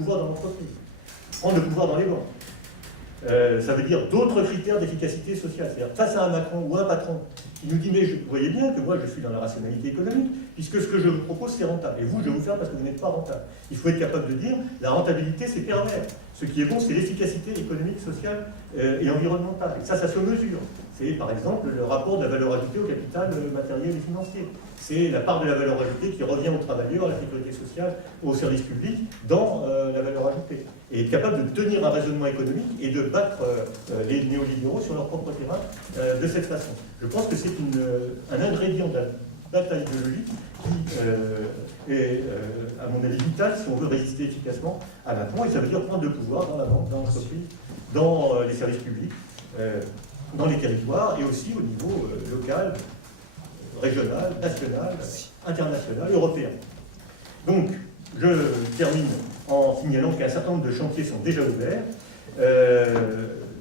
pouvoir dans l'entreprise, prendre le pouvoir dans les banques. Ça veut dire d'autres critères d'efficacité sociale. C'est-à-dire, face à un Macron ou un patron qui nous dit « mais vous voyez bien que moi je suis dans la rationalité économique, puisque ce que je vous propose c'est rentable, et vous je vais vous faire parce que vous n'êtes pas rentable ». Il faut être capable de dire « la rentabilité c'est pervers, ce qui est bon c'est l'efficacité économique, sociale et environnementale ». Et ça se mesure. C'est par exemple le rapport de la valeur ajoutée au capital matériel et financier. C'est la part de la valeur ajoutée qui revient aux travailleurs, à la sécurité sociale, aux services publics dans la valeur ajoutée. Et être capable de tenir un raisonnement économique et de battre les néolibéraux sur leur propre terrain de cette façon. Je pense que c'est un ingrédient de la bataille idéologique qui est, à mon avis, vital si on veut résister efficacement à Macron. Et ça veut dire prendre le pouvoir dans la banque, dans l'entreprise, dans les services publics, dans les territoires et aussi au niveau local, régional, national, international, européen. Donc, je termine en signalant qu'un certain nombre de chantiers sont déjà ouverts.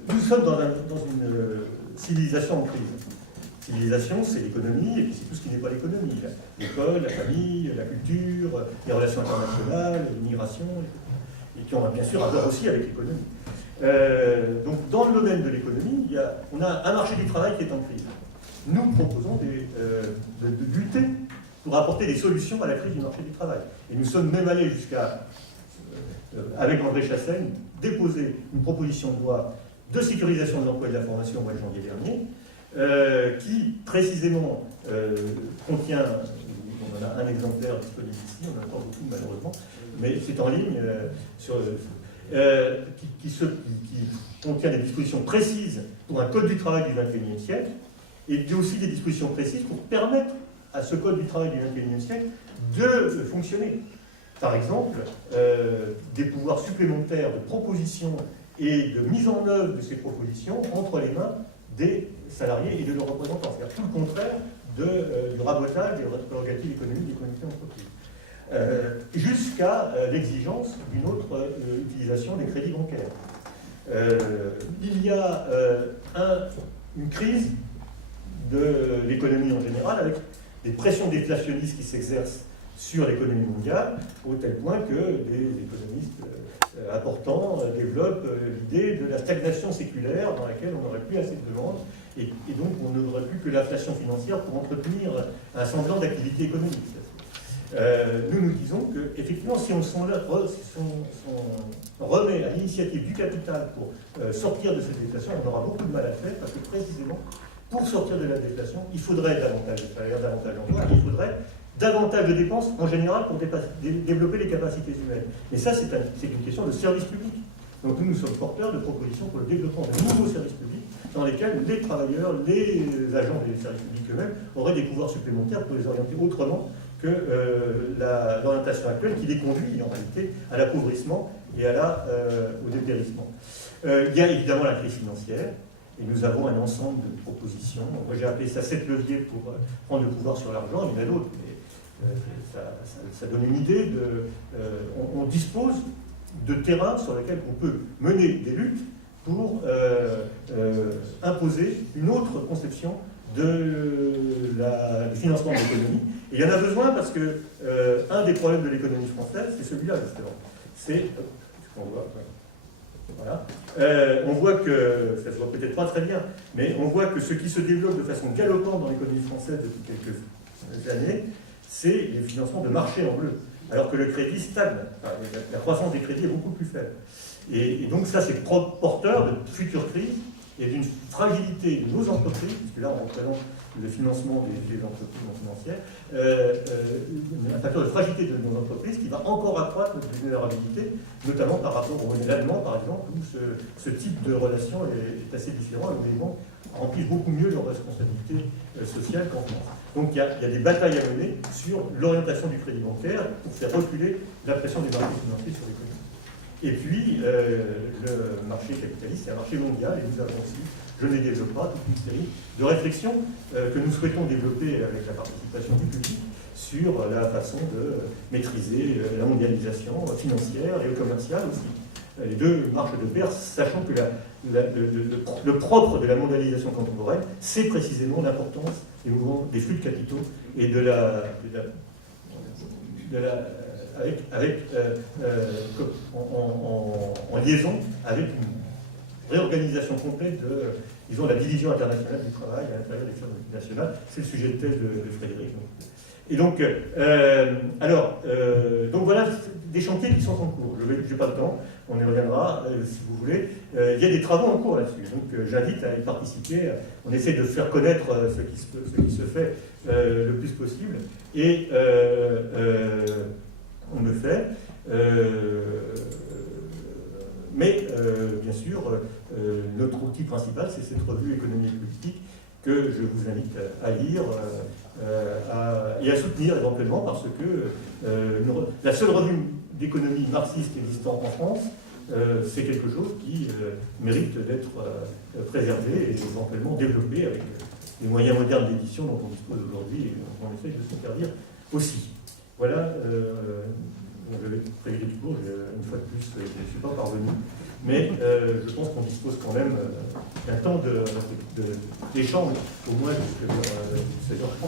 Nous sommes dans une civilisation en crise. Civilisation, c'est l'économie, et puis c'est tout ce qui n'est pas l'économie. L'école, la famille, la culture, les relations internationales, l'immigration, et qui ont bien sûr à voir aussi avec l'économie. Donc, dans le domaine de l'économie, on a un marché du travail qui est en crise. Nous proposons de lutter pour apporter des solutions à la crise du marché du travail. Et nous sommes même allés jusqu'à, avec André Chassaigne, déposer une proposition de loi de sécurisation de l'emploi et de la formation au mois de janvier dernier, qui précisément contient, on en a un exemplaire disponible ici, on n'en a pas beaucoup malheureusement, mais c'est en ligne, qui contient des dispositions précises pour un code du travail du XXIe siècle, et aussi des dispositions précises pour permettre à ce code du travail du XXIe siècle de fonctionner. Par exemple, des pouvoirs supplémentaires de proposition et de mise en œuvre de ces propositions entre les mains des salariés et de leurs représentants. C'est-à-dire tout le contraire du rabotage des prérogatives économiques des comités d'entreprise. Jusqu'à l'exigence d'une autre utilisation des crédits bancaires. Il y a une crise de l'économie en général, avec des pressions déflationnistes qui s'exercent sur l'économie mondiale, au tel point que des économistes importants développent l'idée de la stagnation séculaire dans laquelle on n'aurait plus assez de demandes, et donc on n'aurait plus que l'inflation financière pour entretenir un semblant d'activité économique. Nous disons qu'effectivement, si on remet à l'initiative du capital pour sortir de cette déflation, on aura beaucoup de mal à le faire, parce que précisément, pour sortir de la déflation, il faudrait davantage de salaires, davantage d'emplois, il faudrait davantage de dépenses en général pour développer les capacités humaines. Mais ça, c'est une question de service public. Donc nous sommes porteurs de propositions pour le développement de nouveaux services publics dans lesquels les travailleurs, les agents des services publics eux-mêmes auraient des pouvoirs supplémentaires pour les orienter autrement que l'orientation actuelle qui les conduit en réalité à l'appauvrissement et au dépérissement. Il y a évidemment la crise financière. Et nous avons un ensemble de propositions. Moi, j'ai appelé ça 7 leviers pour prendre le pouvoir sur l'argent. Il y en a d'autres, mais ça donne une idée. On dispose de terrains sur lesquels on peut mener des luttes pour imposer une autre conception du financement de l'économie. Et il y en a besoin parce que un des problèmes de l'économie française, c'est celui-là, justement. C'est ce qu'on voit. Voilà. On voit que, ça se voit peut-être pas très bien, mais on voit que ce qui se développe de façon galopante dans l'économie française depuis quelques années, c'est les financements de marché en bleu, alors que le crédit stagne. Enfin, la croissance des crédits est beaucoup plus faible. Et donc ça, c'est porteur de futures crises et d'une fragilité de nos entreprises, puisque là, on représente le financement des entreprises non financières, un facteur de fragilité de nos entreprises qui va encore accroître notre vulnérabilité, notamment par rapport au modèle allemand, par exemple, où ce type de relation est assez différent, et où les banques remplissent beaucoup mieux leurs responsabilités sociales qu'en France. Donc il y a des batailles à mener sur l'orientation du crédit bancaire pour faire reculer la pression des marchés financiers sur l'économie. Et puis, le marché capitaliste, c'est un marché mondial, et nous avons aussi, je ne les développe pas, toute une série de réflexions que nous souhaitons développer avec la participation du public sur la façon de maîtriser la mondialisation financière et commerciale aussi. Les deux marchent de pair, sachant que le propre de la mondialisation contemporaine, c'est précisément l'importance des mouvements, des flux de capitaux et de la en liaison avec une réorganisation complète de, disons, la division internationale du travail à l'intérieur des firmes multinationales. C'est le sujet de thèse de Frédéric. Et donc, donc voilà des chantiers qui sont en cours. Je n'ai pas le temps, on y reviendra si vous voulez. Il y a des travaux en cours là-dessus, donc j'invite à y participer. On essaie de faire connaître ce qui se fait le plus possible, et on le fait. Mais bien sûr, notre outil principal, c'est cette revue Économie et politique que je vous invite à lire et à soutenir éventuellement, parce que la seule revue d'économie marxiste existant en France, c'est quelque chose qui mérite d'être préservé et éventuellement développé avec les moyens modernes d'édition dont on dispose aujourd'hui et dont on essaie de se servir aussi. Voilà, je vais très vite du cours, une fois de plus, je ne suis pas parvenu, mais je pense qu'on dispose quand même d'un temps d'échange, au moins jusqu'à 16h30.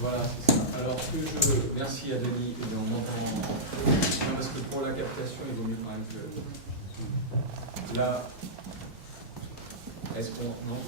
Voilà, c'est ça. Alors merci à Denis, et on entend, parce que pour la captation, il vaut mieux quand même que là, est-ce qu'on... Non.